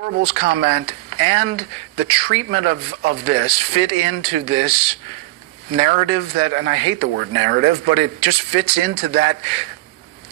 Horrible's comment and the treatment of this fit into this narrative that, and I hate the word narrative, but it just fits into that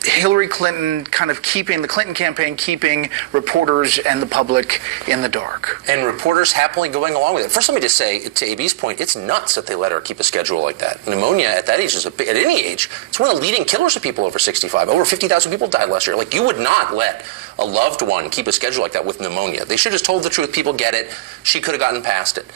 Hillary Clinton kind of the Clinton campaign keeping reporters and the public in the dark. And reporters happily going along with it. First, let me just say, to AB's point, it's nuts that they let her keep a schedule like that. Pneumonia at that age at any age, it's one of the leading killers of people over 65. Over 50,000 people died last year. Like, you would not let a loved one keep a schedule like that with pneumonia. They should have just told the truth. People get it. She could have gotten past it.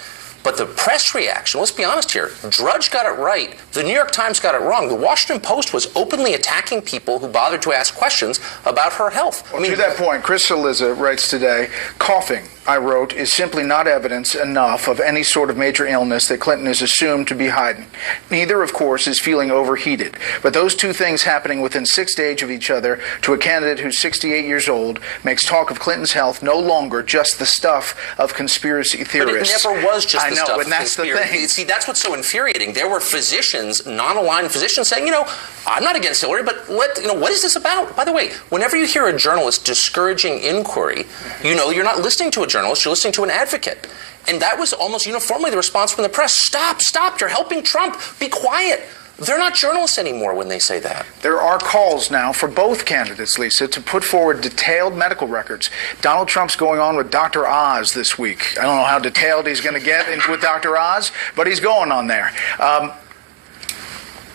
But the press reaction, let's be honest here, Drudge got it right. The New York Times got it wrong. The Washington Post was openly attacking people who bothered to ask questions about her health. Well, to that point, Chris Saliza writes today, coughing, I wrote, is simply not evidence enough of any sort of major illness that Clinton is assumed to be hiding. Neither, of course, is feeling overheated. But those two things happening within 6 days of each other to a candidate who's 68 years old makes talk of Clinton's health no longer just the stuff of conspiracy theorists. But it never was just the stuff and that's the thing. See, that's what's so infuriating. There were physicians, non-aligned physicians, saying, I'm not against Hillary, but what is this about? By the way, whenever you hear a journalist discouraging inquiry, you're not listening to a journalist, you're listening to an advocate. And that was almost uniformly the response from the press. Stop, you're helping Trump. Be quiet. They're not journalists anymore when they say that. There are calls now for both candidates, Lisa, to put forward detailed medical records. Donald Trump's going on with Dr. Oz this week. I don't know how detailed he's going to get with Dr. Oz, but he's going on there.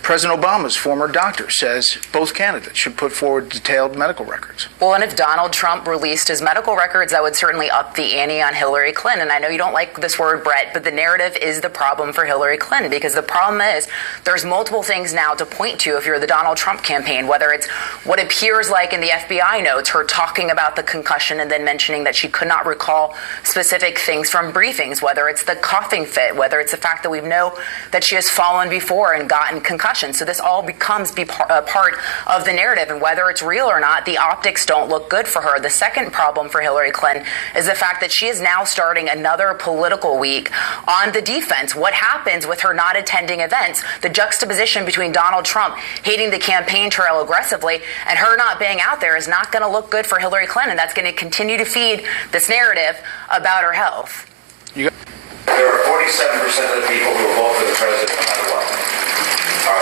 President Obama's former doctor says both candidates should put forward detailed medical records. Well, and if Donald Trump released his medical records, that would certainly up the ante on Hillary Clinton. I know you don't like this word, Brett, but the narrative is the problem for Hillary Clinton, because the problem is there's multiple things now to point to if you're the Donald Trump campaign, whether it's what appears like in the FBI notes, her talking about the concussion and then mentioning that she could not recall specific things from briefings, whether it's the coughing fit, whether it's the fact that we know that she has fallen before and gotten concussion. So this all becomes a part of the narrative, and whether it's real or not, the optics don't look good for her. The second problem for Hillary Clinton is the fact that she is now starting another political week on the defense. What happens with her not attending events? The juxtaposition between Donald Trump hating the campaign trail aggressively and her not being out there is not going to look good for Hillary Clinton. That's going to continue to feed this narrative about her health. There are 47% of the people who will vote for the president no matter what.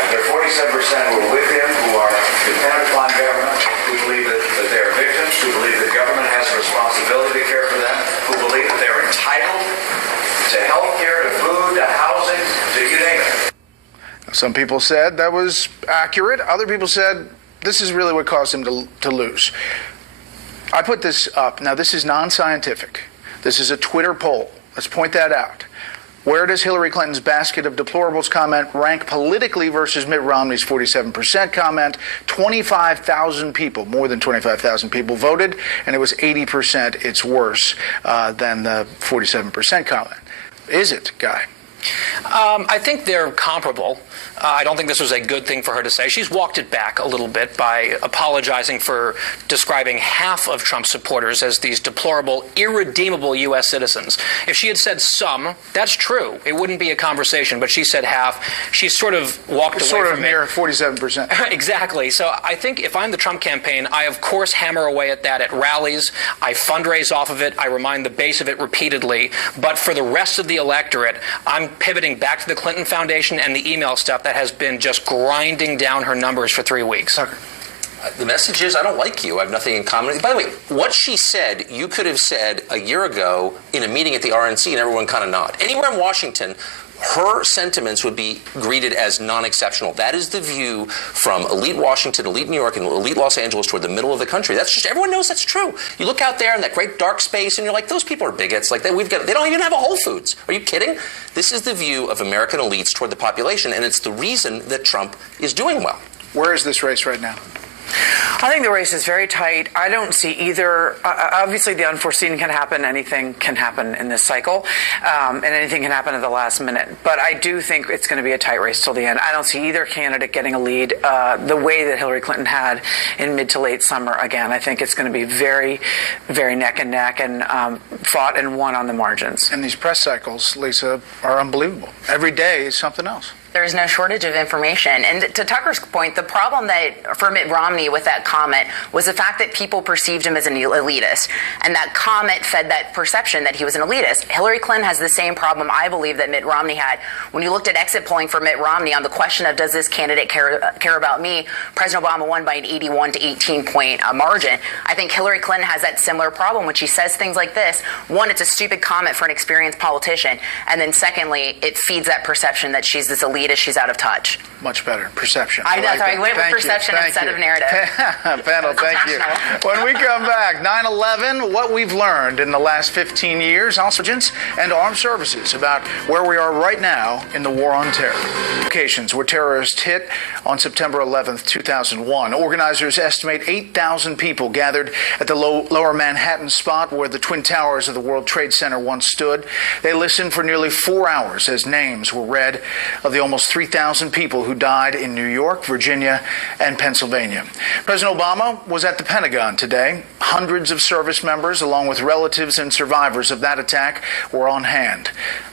There are 47% who are with him, who are dependent upon government, who believe that they are victims, who believe that government has a responsibility to care for them, who believe that they're entitled to health care, to food, to housing, to you name it. Some people said that was accurate. Other people said this is really what caused him to lose. I put this up. Now, this is non-scientific. This is a Twitter poll. Let's point that out. Where does Hillary Clinton's basket of deplorables comment rank politically versus Mitt Romney's 47% comment? 25,000 people, more than 25,000 people voted, and it was 80%. It's worse than the 47% comment. Is it, Guy? I think they're comparable. I don't think this was a good thing for her to say. She's walked it back a little bit by apologizing for describing half of Trump's supporters as these deplorable, irredeemable U.S. citizens. If she had said some, that's true. It wouldn't be a conversation, but she said half. She sort of walked away from it. Sort of near 47%. Exactly. So I think if I'm the Trump campaign, I, of course, hammer away at that at rallies. I fundraise off of it. I remind the base of it repeatedly. But for the rest of the electorate, I'm pivoting back to the Clinton Foundation and the email stuff that has been just grinding down her numbers for 3 weeks. The message is, I don't like you. I have nothing in common. By the way, what she said, you could have said a year ago in a meeting at the RNC and everyone kind of nod. Anywhere in Washington, her sentiments would be greeted as non-exceptional. That is the view from elite Washington, elite New York, and elite Los Angeles toward the middle of the country. That's just, everyone knows that's true. You look out there in that great dark space and you're like, those people are bigots. Like, they don't even have a Whole Foods. Are you kidding? This is the view of American elites toward the population, and it's the reason that Trump is doing well. Where is this race right now? I think the race is very tight. I don't see either. Obviously, the unforeseen can happen. Anything can happen in this cycle, and anything can happen at the last minute. But I do think it's going to be a tight race till the end. I don't see either candidate getting a lead the way that Hillary Clinton had in mid to late summer. Again, I think it's going to be very, very neck and neck and fought and won on the margins. And these press cycles, Lisa, are unbelievable. Every day is something else. There's no shortage of information. And to Tucker's point, the problem that for Mitt Romney with that comment was the fact that people perceived him as an elitist. And that comment fed that perception that he was an elitist. Hillary Clinton has the same problem, I believe, that Mitt Romney had. When you looked at exit polling for Mitt Romney on the question of does this candidate care about me, President Obama won by an 81 to 18 point margin. I think Hillary Clinton has that similar problem when she says things like this. One, it's a stupid comment for an experienced politician. And then secondly, it feeds that perception that she's this elitist, she's out of touch. Much better. Perception. I went with perception instead of narrative. Panel, thank you. When we come back, 9/11, what we've learned in the last 15 years, intelligence and armed services about where we are right now in the war on terror. Locations where terrorists hit on September 11th, 2001. Organizers estimate 8,000 people gathered at the lower Manhattan spot where the Twin Towers of the World Trade Center once stood. They listened for nearly 4 hours as names were read of the almost 3,000 people who died in New York, Virginia, and Pennsylvania. President Obama was at the Pentagon today. Hundreds of service members, along with relatives and survivors of that attack, were on hand.